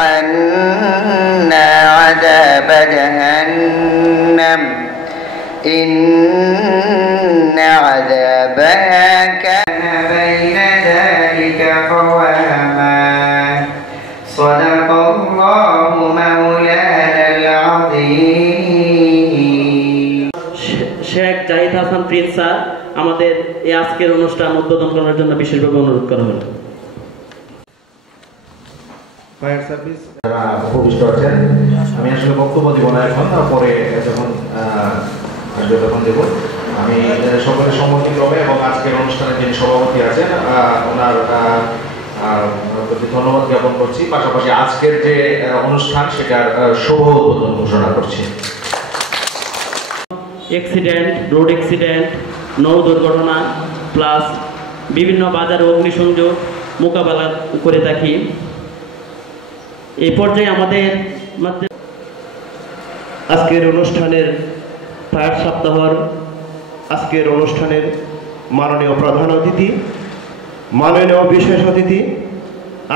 عنا عذاب جهنم إن عذابها كان بين ذلك قواما صدق الله مولانا العظيم Sheikh Zahid Hasan Prince sir আমাদের এই আজকের অনুষ্ঠান উদ্বোধন করার জন্য বিশেষভাবে অনুরোধ করা হলো। ফায়ার সার্ভিস যারা উপবিষ্ট আছেন, আমি আসলে বক্তব্য দিব না এখন, তারপরে যখন দেব আমি সকলের সম্মতিক্রমে এবং আজকের অনুষ্ঠানে যিনি সভাপতি আছেন ওনার প্রতি ধন্যবাদ জ্ঞাপন করছি। পাশাপাশি আজকের যে অনুষ্ঠান সেটার শুভ উদ্বোধন ঘোষণা করছি। অ্যাক্সিডেন্ট, রোড অ্যাক্সিডেন্ট, নৌ দুর্ঘটনা প্লাস বিভিন্ন বাজার অগ্নিসংযোগ মোকাবেলা করে থাকি। এই পর্যায়ে আমাদের আজকের অনুষ্ঠানের ফায়ার সপ্তাহের আজকের অনুষ্ঠানের মাননীয় প্রধান অতিথি, মাননীয় বিশেষ অতিথি,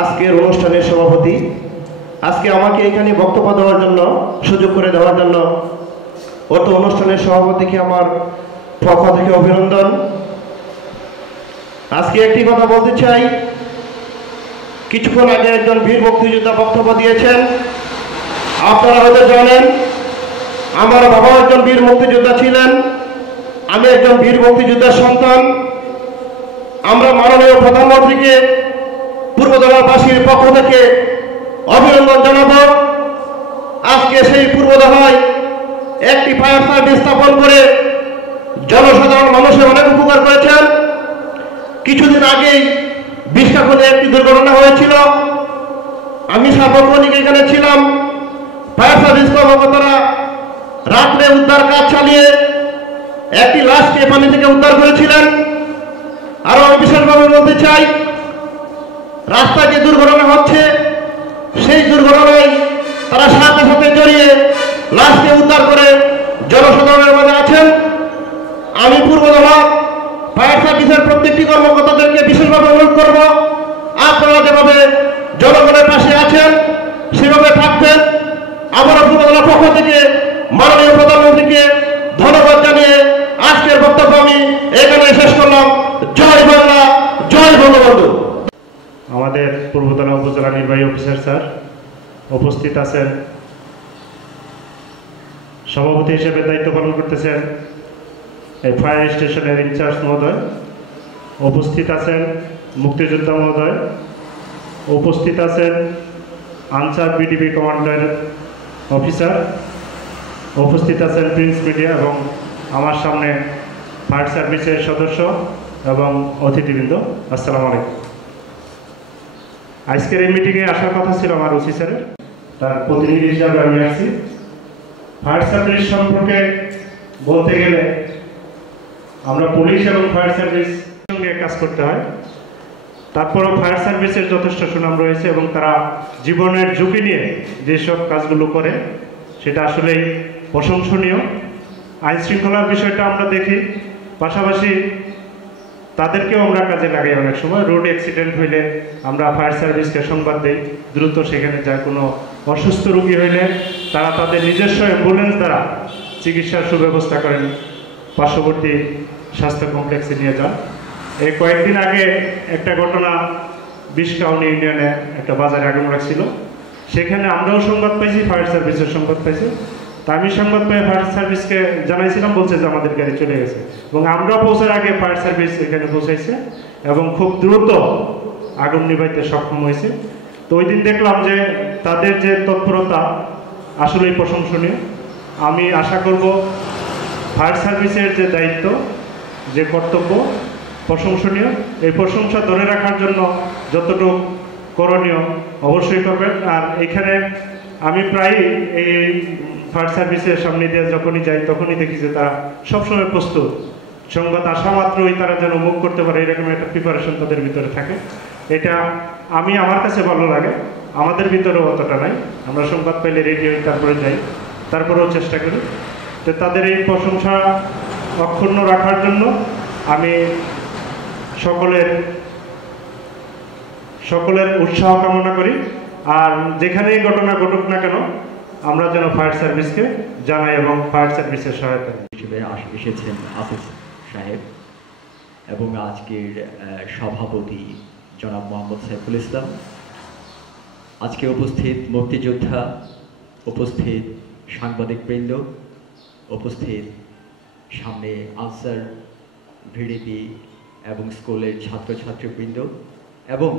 আজকের অনুষ্ঠানের সভাপতি, আজকে আমাকে এখানে বক্তব্য দেওয়ার জন্য সুযোগ করে দেওয়ার জন্য অত অনুষ্ঠানের সভাপতিকে আমার পক্ষ থেকে অভিনন্দন। আজকে একটি কথা বলতে চাই, কিছুক্ষণ আগে একজন বীর মুক্তিযোদ্ধা বক্তব্য দিয়েছেন। আপনারা হয়তো জানেন আমার বাবা একজন বীর মুক্তিযোদ্ধা ছিলেন, আমি একজন বীর মুক্তিযোদ্ধার সন্তান। আমরা মাননীয় প্রধানমন্ত্রীকে পূর্বদলাবাসীর পক্ষ থেকে অভিনন্দন জানাবো। আজকে সেই পূর্বদলায় একটি ফায়ার সার্ভিস স্থাপন করে জনসাধারণ মানুষের অনেক উপকার করেছেন। কিছুদিন আগেই বিশাখাতে একটি দুর্ঘটনা হয়েছিল, আমি সার্বক্ষণিক এখানে ছিলাম। ফায়ার সার্ভিস কর্মকর্তারা রাত্রে উদ্ধার কাজ চালিয়ে একটি লাশকে পানি থেকে উদ্ধার করেছিলেন। আরো আমি বিশেষভাবে বলতে চাই, রাস্তায় যে দুর্ঘটনা হচ্ছে সেই দুর্ঘটনায় তারা সাথে সাথে জড়িয়ে লাশকে উদ্ধার করে জনসাধারণের মাঝে আছেন। আমি পূর্বদলা ফায়ার সার্ভিসের প্রত্যেকটি কর্মকর্তাদেরকে বিশেষভাবে অনুরোধ করব, আপনারা যেভাবে জনগণের পাশে আছেন সেভাবে থাকবেন। আমরা পূর্বদলার পক্ষ থেকে মাননীয় প্রধানমন্ত্রীকে ধন্যবাদ জানিয়ে আজকের বক্তব্য আমি এখানে শেষ করলাম। জয় বাংলা, জয় বঙ্গবন্ধু। আমাদের পূর্বদলা উপজেলা নির্বাহী অফিসার স্যার উপস্থিত আছেন, সভাপতি হিসেবে দায়িত্ব পালন করতেছেন এই ফায়ার স্টেশনের ইনচার্জ মহোদয়, উপস্থিত আছেন মুক্তিযোদ্ধা মহোদয়, উপস্থিত আছেন আনসার বিডিবি কমান্ডার অফিসার, উপস্থিত আছেন প্রিন্স মিডিয়া এবং আমার সামনে ফায়ার সার্ভিসের সদস্য এবং অতিথিবৃন্দ। আসসালামু আলাইকুম। আজকের এই মিটিংয়ে আসার কথা ছিল আমার ওসি স্যারের, তার প্রতিনিধি হিসাবে আমি আসছি। ফায়ার সার্ভিস সম্পর্কে বলতে গেলে আমরা পুলিশ এবং ফায়ার সার্ভিস সঙ্গে কাজ করতে হয়, তারপরেও ফায়ার সার্ভিসের যথেষ্ট সুনাম রয়েছে এবং তারা জীবনের ঝুঁকি নিয়ে যেসব কাজগুলো করে সেটা আসলেই প্রশংসনীয়। আইন শৃঙ্খলার বিষয়টা আমরা দেখি, পাশাপাশি তাদেরকেও আমরা কাজে লাগাই। অনেক সময় রোড অ্যাক্সিডেন্ট হইলে আমরা ফায়ার সার্ভিসকে সংবাদ দিই, দ্রুত সেখানে যায়। কোনো অসুস্থ রোগী হইলে তারা তাদের নিজস্ব অ্যাম্বুলেন্স দ্বারা চিকিৎসার সুব্যবস্থা করেন, পার্শ্ববর্তী স্বাস্থ্য কমপ্লেক্সে নিয়ে যান। এই কয়েকদিন আগে একটা ঘটনা, বিশকাউনি ইউনিয়নে একটা বাজারে আগুন লাগছিল, সেখানে আমরাও সংবাদ পাইছি, ফায়ার সার্ভিসের সংবাদ পাইছি। তা আমি সংবাদ পেয়ে ফায়ার সার্ভিসকে জানাইছিলাম, বলছে যে আমাদের গাড়ি চলে গেছে এবং আমরা পৌঁছার আগে ফায়ার সার্ভিস এখানে পৌঁছাইছে এবং খুব দ্রুত আগুন নিভাইতে সক্ষম হয়েছে। তো ওই দিন দেখলাম যে তাদের যে তৎপরতা আসলেই প্রশংসনীয়। আমি আশা করব ফায়ার সার্ভিসের যে দায়িত্ব, যে কর্তব্য প্রশংসনীয়, এই প্রশংসা ধরে রাখার জন্য যতটুকু করণীয় অবশ্যই করবেন। আর এখানে আমি প্রায় এই ফায়ার সার্ভিসের সামনে দিয়ে যখনই যাই তখনই দেখি যে তারা সবসময় প্রস্তুত, সংবাদ আসা মাত্রই তারা যেন মুভ করতে পারে এরকম একটা প্রিপারেশন তাদের ভিতরে থাকে। এটা আমার কাছে ভালো লাগে। আমাদের ভিতরেও অতটা নাই, আমরা সংবাদ পেলে রেডিও তারপরে যাই, তারপরেও চেষ্টা করি। তো তাদের এই প্রশংসা অক্ষুণ্ণ রাখার জন্য আমি সকলের উৎসাহ কামনা করি। আর যেখানেই ঘটনা ঘটুক না কেন, আমরা যেন ফায়ার সার্ভিসকে জানাই এবং ফায়ার সার্ভিসের সহায়তা হিসেবে এসেছেন আফিস সাহেব এবং আজকের সভাপতি জনাব মোহাম্মদ সাইফুল ইসলাম, আজকে উপস্থিত মুক্তিযোদ্ধা, উপস্থিত সাংবাদিকবৃন্দ, উপস্থিত সামনে আনসার, ভিডিপি এবং স্কুলের ছাত্রছাত্রীবৃন্দ এবং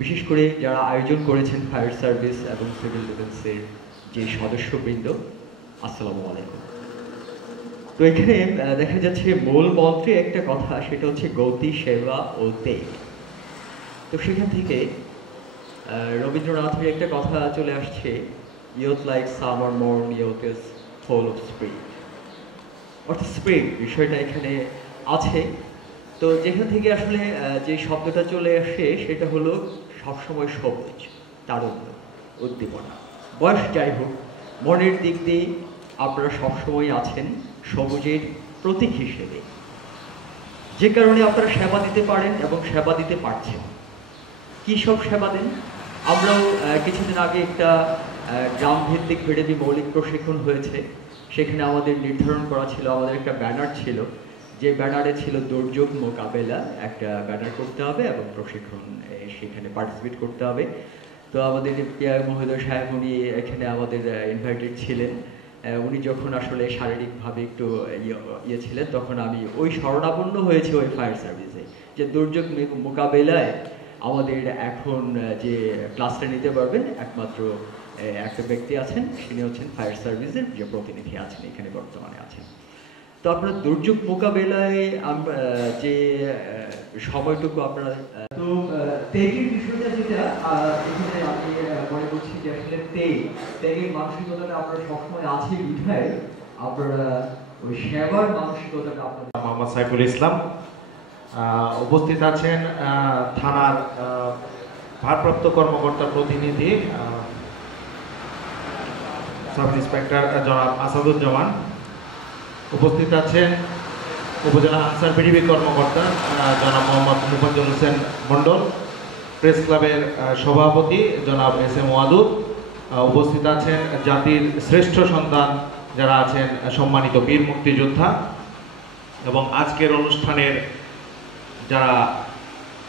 বিশেষ করে যারা আয়োজন করেছেন ফায়ার সার্ভিস এবং সিভিল ডিফেন্সের যে সদস্যবৃন্দ, আসসালামু আলাইকুম। তো এখানে দেখা যাচ্ছে মূল মন্ত্রে একটা কথা, সেটা হচ্ছে গতি, সেবা ও তেজ। তো সেখান থেকে রবীন্দ্রনাথের একটা কথা চলে আসছে, youth like summer mourn, youth is full of spring, অর্থাৎ স্প্রিং বিষয়টা এখানে আছে। তো যেখান থেকে আসলে যে শব্দটা চলে আসে সেটা হলো সবসময় সবুজ, তারুণ্য, উদ্দীপনা। বয়স যাই হোক, মনের দিক দিয়ে আপনারা সবসময় আছেন সবুজের প্রতীক হিসেবে, যে কারণে আপনারা সেবা দিতে পারেন এবং সেবা দিতে পারছেন। কী সব সেবা দেন? আমরাও কিছুদিন আগে একটা গ্রামভিত্তিক ভিডিপি মৌলিক প্রশিক্ষণ হয়েছে, সেখানে আমাদের নির্ধারণ করা ছিল, আমাদের একটা ব্যানার ছিল, যে ব্যানারে ছিল দুর্যোগ মোকাবেলা, একটা ব্যানার করতে হবে এবং প্রশিক্ষণ সেখানে পার্টিসিপেট করতে হবে। তো আমাদের পিয়ার মহোদয় সাহেব উনি এখানে আমাদের ইনভাইটেড ছিলেন। উনি যখন আসলে শারীরিকভাবে একটু ইয়ে ছিলেন, তখন আমি ওই শরণাপন্ন হয়েছি ওই ফায়ার সার্ভিসে, যে দুর্যোগ মোকাবেলায় আমাদের এখন যে ক্লাসটা নিতে পারবেন একমাত্র একটা ব্যক্তি আছেন, তিনি হচ্ছেন ফায়ার সার্ভিসের যে প্রতিনিধি আছেন এখানে বর্তমানে আছেন। তো আপনার দুর্যোগ মোকাবেলায় যে সময়টুকু আপনারা, তো ত্যাগের বিষয়টা যেটা এখানে আমি মনে করছি যে আসলে ত্যাগের মানসিকতাটা আপনারা সবসময় আছে বিধায় আপনারা ওই সেবার মানসিকতাটা আপনাদের। মোহাম্মদ সাইফুল ইসলাম উপস্থিত আছেন, থানার ভারপ্রাপ্ত কর্মকর্তা প্রতিনিধি সাব ইন্সপেক্টর জনাব আসাদুজ্জামান, উপস্থিত আছেন উপজেলা আনসার ভিডিপি কর্মকর্তা জনাব মোহাম্মদ মুফাজ্জল হোসেন মণ্ডল, প্রেস ক্লাবের সভাপতি জনাব এস এম ওয়াদুদ, উপস্থিত আছেন জাতির শ্রেষ্ঠ সন্তান যারা আছেন সম্মানিত বীর মুক্তিযোদ্ধা, এবং আজকের অনুষ্ঠানের যারা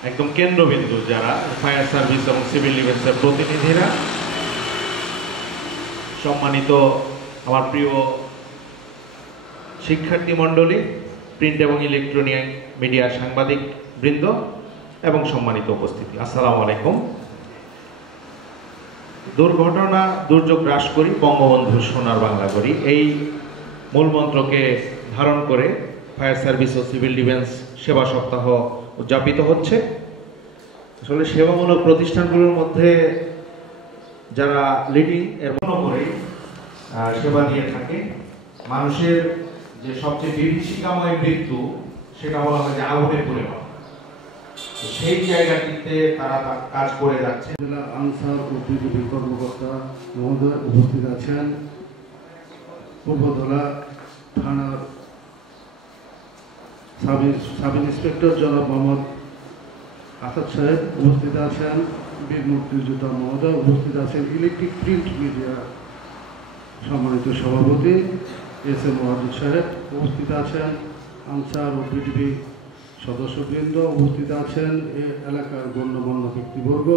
একদম কেন্দ্রবিন্দু, যারা ফায়ার সার্ভিস এবং সিভিল ডিফেন্সের প্রতিনিধিরা, সম্মানিত আমার প্রিয় শিক্ষার্থী মণ্ডলী, প্রিন্ট এবং ইলেকট্রনিক মিডিয়া সাংবাদিক বৃন্দ এবং সম্মানিত উপস্থিতি, আসসালামু আলাইকুম। দুর্ঘটনা দুর্যোগ হ্রাস করি, বঙ্গবন্ধু সোনার বাংলা করি, এই মূল মন্ত্রকে ধারণ করে ফায়ার সার্ভিস ও সিভিল ডিফেন্স সেবা সপ্তাহ উদযাপিত হচ্ছে। আসলে সেবামূলক প্রতিষ্ঠানগুলোর মধ্যে যারা লিডিং এর করে সেবা দিয়ে থাকে, মানুষের যে সবচেয়ে বিভীষিকাময় মৃত্যু সেটা বলা হয় যে আগুনে পুড়ে যাওয়া, সেই জায়গাটিতে তারা কাজ করে যাচ্ছে। জেলা আনসার ও ভিডিপি কর্মকর্তা মহোদয় উপস্থিত আছেন, পূর্বধলা থানার সাব ইন্সপেক্টর জনাব মোহাম্মদ আসাদ সাহেব উপস্থিত আছেন, বীর মুক্তিযোদ্ধা মহোদয় উপস্থিত আছেন, ইলেকট্রিক প্রিন্ট মিডিয়া সম্মানিত সভাপতি এস এম ওয়াদুদ সাহেব উপস্থিত আছেন, আনসার ও ভিডিপি সদস্যবৃন্দ উপস্থিত আছেন, এ এলাকার গণ্যমান্য ব্যক্তিবর্গ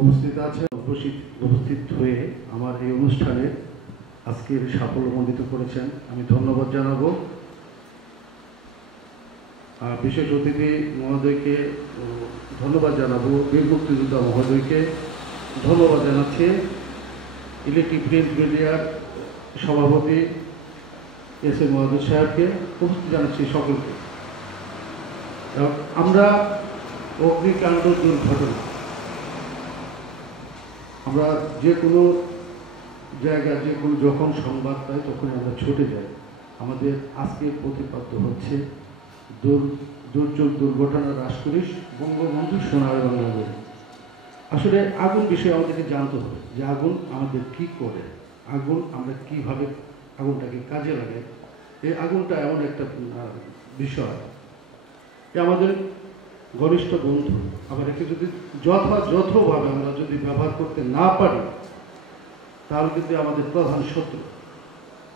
উপস্থিত আছেন। উপস্থিত হয়ে আমার এই অনুষ্ঠানে আজকের সাফল্যমণ্ডিত করেছেন, আমি ধন্যবাদ জানাবো। বিশেষ অতিথি মহোদয়কে ধন্যবাদ জানাবো, বীর মুক্তিযোদ্ধা মহোদয়কে ধন্যবাদ জানাচ্ছি, ইলেকট্রিক প্রিন্ট মিডিয়ার সভাপতি এস এম ওয়াদুদ সাহেবকে উপস্থিত জানাচ্ছি সকলকে। আমরা অগ্নিকাণ্ড দুর্ঘটনা, আমরা যে কোনো জায়গায় যে কোনো যখন সংবাদ পাই তখন আমরা ছুটে যাই। আমাদের আজকের প্রতিপাদ্য হচ্ছে দুর্যোগ দুর্ঘটনা হ্রাস করিস, বঙ্গবন্ধু সোনার বাংলা বলি। আসলে আগুন বিষয়ে আমাদেরকে জানতে হবে যে আগুন আমাদের কি করে, আগুন আমরা কিভাবে আগুনটাকে কাজে লাগে। এই আগুনটা এমন একটা বিষয় যে আমাদের ঘনিষ্ঠ বন্ধু, আবার একে যদি যথাযথভাবে আমরা যদি ব্যবহার করতে না পারি তাহলে কিন্তু আমাদের প্রধান শত্রু।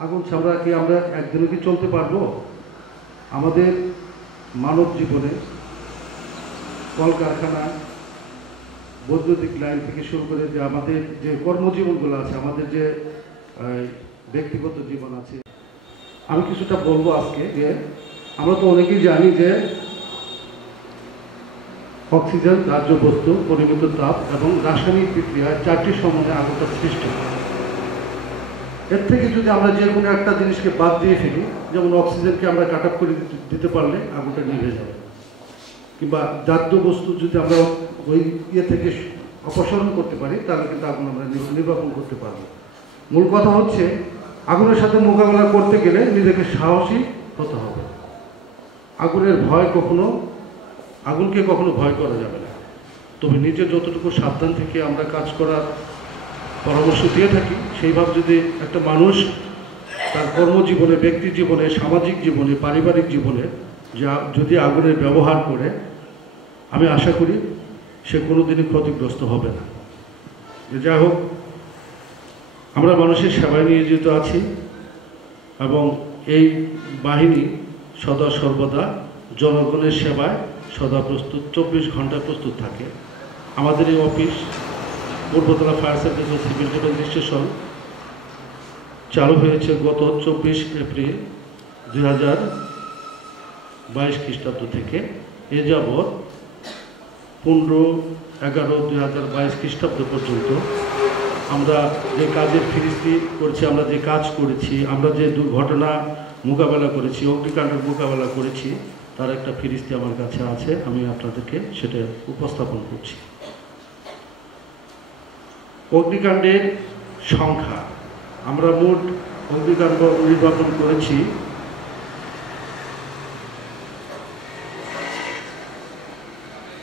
আগুন ছাড়া কি আমরা একদিনে কি চলতে পারবো? আমাদের মানব জীবনে কলকারখানা, বৈদ্যুতিক লাইন থেকে শুরু করে যে আমাদের যে কর্মজীবনগুলো আছে, আমাদের যে ব্যক্তিগত জীবন আছে, আমি কিছুটা বলবো আজকে। যে আমরা তো অনেকেই জানি যে অক্সিজেন, দাহ্য বস্তু, পরিমিত তাপ এবং রাসায়নিক বিক্রিয়ায় 4টি সমন্বয়ে আগুনটা সৃষ্টি হয়। এর থেকে যদি আমরা যে কোনো একটা জিনিসকে বাদ দিয়ে ফেলি, যেমন অক্সিজেনকে আমরা কাট আপ করে দিতে পারলে আগুনটা নিভে যাবে, কিংবা দাহ্য বস্তু যদি আমরা ওই থেকে অপসারণ করতে পারি তাহলে কিন্তু আগুন আমরা নির্বাপন করতে পারবো। মূল কথা হচ্ছে আগুনের সাথে মোকাবেলা করতে গেলে নিজেকে সাহসী হতে হবে। আগুনকে কখনো ভয় করা যাবে না। তবে নিজে যতটুকু সাবধান থেকে আমরা কাজ করার পরামর্শ দিয়ে থাকি, সেইভাবে যদি একটা মানুষ তার কর্মজীবনে, ব্যক্তি জীবনে, সামাজিক জীবনে, পারিবারিক জীবনে যদি আগুনের ব্যবহার করে, আমি আশা করি সে কোনোদিনই ক্ষতিগ্রস্ত হবে না। যাই হোক, আমরা মানুষের সেবায় নিয়োজিত আছি এবং এই বাহিনী সদা সর্বদা জনগণের সেবায় সদা প্রস্তুত, 24 ঘন্টা প্রস্তুত থাকে। আমাদের এই অফিস পূর্বতলা ফায়ার সার্ভিস ও সিভিল ডিফেন্স স্টেশন চালু হয়েছে গত 24 এপ্রিল 2022 খ্রিস্টাব্দ থেকে। এ যাবৎ 15/11/2022 খ্রিস্টাব্দ পর্যন্ত আমরা যে কাজের ফিরিস্তি করছি, আমরা যে কাজ করেছি, আমরা যে দুর্ঘটনা মোকাবেলা করেছি, অগ্নিকাণ্ডের মোকাবেলা করেছি, তার একটা ফিরিস্তি আমার কাছে আছে, আমি আপনাদেরকে সেটা উপস্থাপন করছি। অগ্নিকাণ্ডের সংখ্যা, আমরা মোট অগ্নিকাণ্ড নির্বাপন করেছি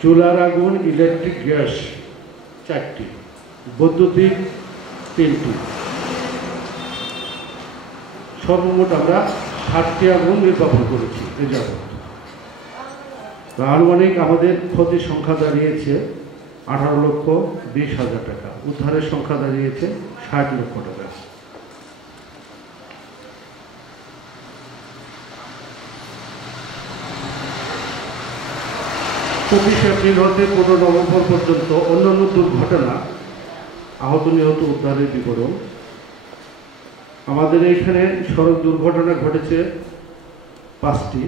চুলার আগুন, ইলেকট্রিক গ্যাস 4টি, বৈদ্যুতিক 3টি, সর্বমোট আমরা 60টি আগুন নির্বাপন করেছি এ যাবৎ। আনুমানিক আমাদের ক্ষতির সংখ্যা দাঁড়িয়েছে 18,20,000 টাকা, উদ্ধারের সংখ্যা দাঁড়িয়েছে 60 লক্ষ টাকা। এপ্রিল হতে 15 নভেম্বর পর্যন্ত অন্যান্য দুর্ঘটনা, আহত নিহত উদ্ধারের বিবরণ। আমাদের এইখানে সড়ক দুর্ঘটনা ঘটেছে 5টি,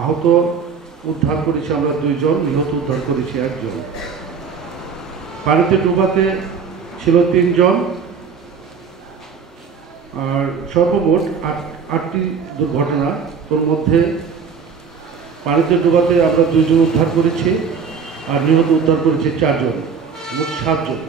আহত উদ্ধার করেছি আমরা 2 জন, নিহত উদ্ধার করেছি 1 জন। পানিতে ডুবাতে ছিল 3 জন, আর সর্বমোট 8টি দুর্ঘটনা। তোর মধ্যে পানিতে ডুবাতে আমরা 2 জন উদ্ধার করেছি আর নিহত উদ্ধার করেছি 4 জন, মোট 7 জন।